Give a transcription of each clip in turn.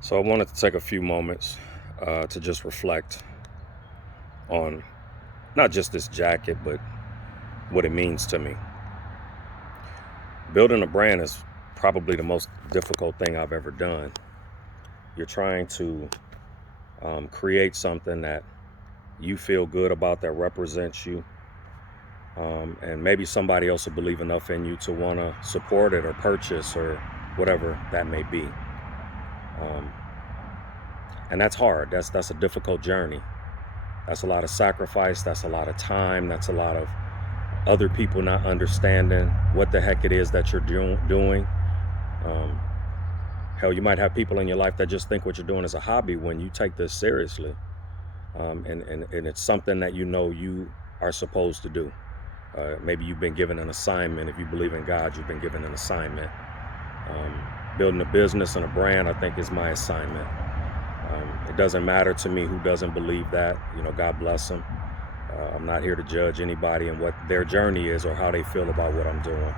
So I wanted to take a few moments to just reflect on not just this jacket, but what it means to me. Building a brand is probably the most difficult thing I've ever done. You're trying to create something that you feel good about, that represents you, and maybe somebody else will believe enough in you to want to support it or purchase or whatever that may be. Um, and that's hard. That's a difficult journey. That's a lot of sacrifice. That's a lot of time. That's a lot of other people not understanding what the heck it is that you're doing. Um, Hell, you might have people in your life that just think what you're doing is a hobby when you take this seriously. And it's something that you know you are supposed to do. Maybe you've been given an assignment. If you believe in God, you've been given an assignment. Um, Building a business and a brand, I think, is my assignment. It doesn't matter to me who doesn't believe that. God bless them. I'm not here to judge anybody and what their journey is or how they feel about what I'm doing.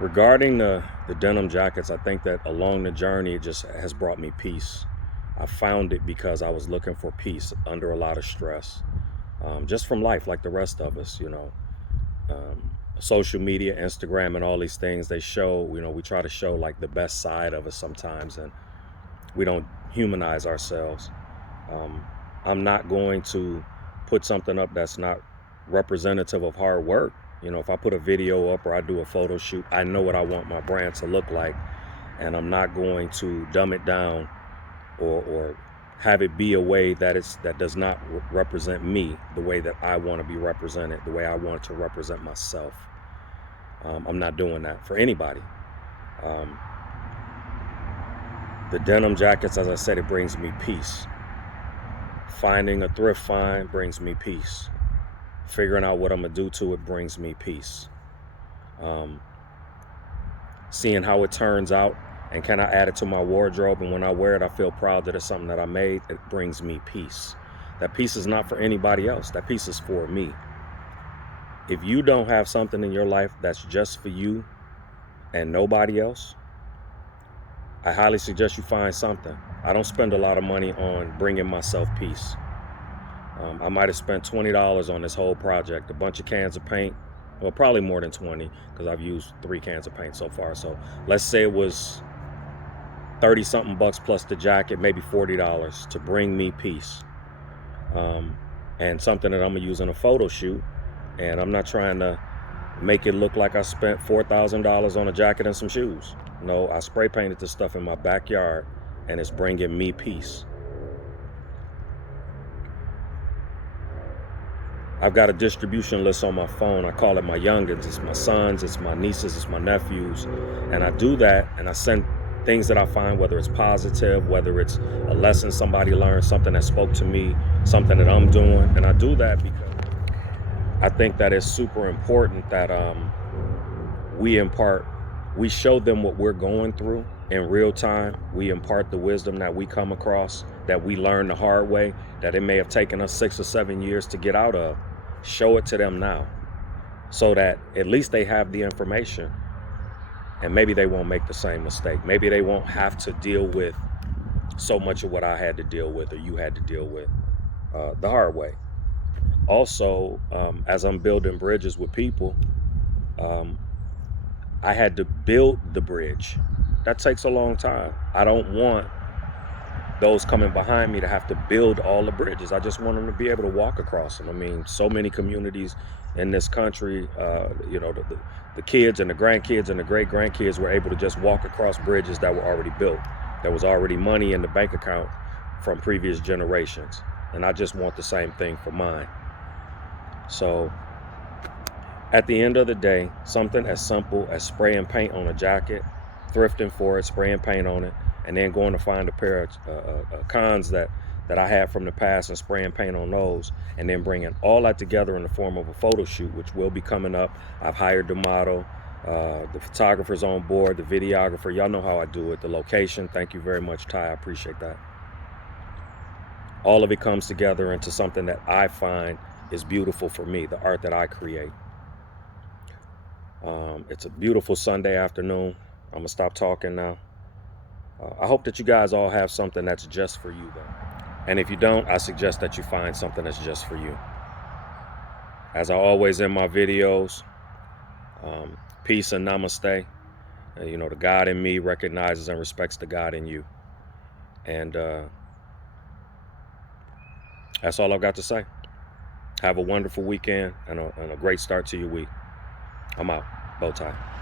Regarding the denim jackets, I think that along the journey, it just has brought me peace. I found it because I was looking for peace under a lot of stress, just from life, like the rest of us. Social media, Instagram, and all these things, they show, we try to show like the best side of us sometimes, and we don't humanize ourselves. Um, I'm not going to put something up that's not representative of hard work. If I put a video up or I do a photo shoot, I know what I want my brand to look like, and I'm not going to dumb it down or have it be a way that does not represent me the way that I want to be represented, the way I want to represent myself. I'm not doing that for anybody. Um, the denim jackets, as I said, it brings me peace. Finding a thrift find brings me peace. Figuring out what I'm gonna do to it brings me peace. Um, Seeing how it turns out and can I add it to my wardrobe, and when I wear it, I feel proud that it's something that I made. It brings me peace. That peace is not for anybody else. That peace is for me. If you don't have something in your life that's just for you and nobody else, I highly suggest you find something. I don't spend a lot of money on bringing myself peace. I might have spent $20 on this whole project, a bunch of cans of paint. Well, probably more than 20 because I've used 3 cans of paint so far. So let's say it was 30 something bucks plus the jacket, maybe $40 to bring me peace. Um, and something that I'm gonna use in a photo shoot. And I'm not trying to make it look like I spent $4,000 on a jacket and some shoes. No, I spray painted this stuff in my backyard, and it's bringing me peace. I've got a distribution list on my phone. I call it my youngins. It's my sons, it's my nieces, it's my nephews. And I do that, and I send things that I find, whether it's positive, whether it's a lesson somebody learned, something that spoke to me, something that I'm doing. And I do that because I think that it's super important that we impart, we show them what we're going through in real time. We impart the wisdom that we come across, that we learn the hard way, that it may have taken us 6 or 7 years to get out of. Show it to them now so that at least they have the information, and maybe they won't make the same mistake. Maybe they won't have to deal with so much of what I had to deal with or you had to deal with the hard way. Also, as I'm building bridges with people, um, I had to build the bridge. That takes a long time. I don't want those coming behind me to have to build all the bridges. I just want them to be able to walk across them. I mean, so many communities in this country, the kids and the grandkids and the great grandkids were able to just walk across bridges that were already built. There was already money in the bank account from previous generations. And I just want the same thing for mine. So at the end of the day, something as simple as spraying paint on a jacket, thrifting for it, spraying paint on it, and then going to find a pair of cons that I had from the past and spraying paint on those, and then bringing all that together in the form of a photo shoot, which will be coming up. I've hired the model, the photographer's on board, the videographer. Y'all know how I do it. The location. Thank you very much, Ty. I appreciate that. All of it comes together into something that I find is beautiful for me, the art that I create. It's a beautiful Sunday afternoon. I'm gonna stop talking now. I hope that you guys all have something that's just for you, though. And if you don't, I suggest that you find something that's just for you. As I always in my videos, peace and namaste. You know, the God in me recognizes and respects the God in you. And that's all I've got to say. Have a wonderful weekend and a great start to your week. I'm out. Bowtie.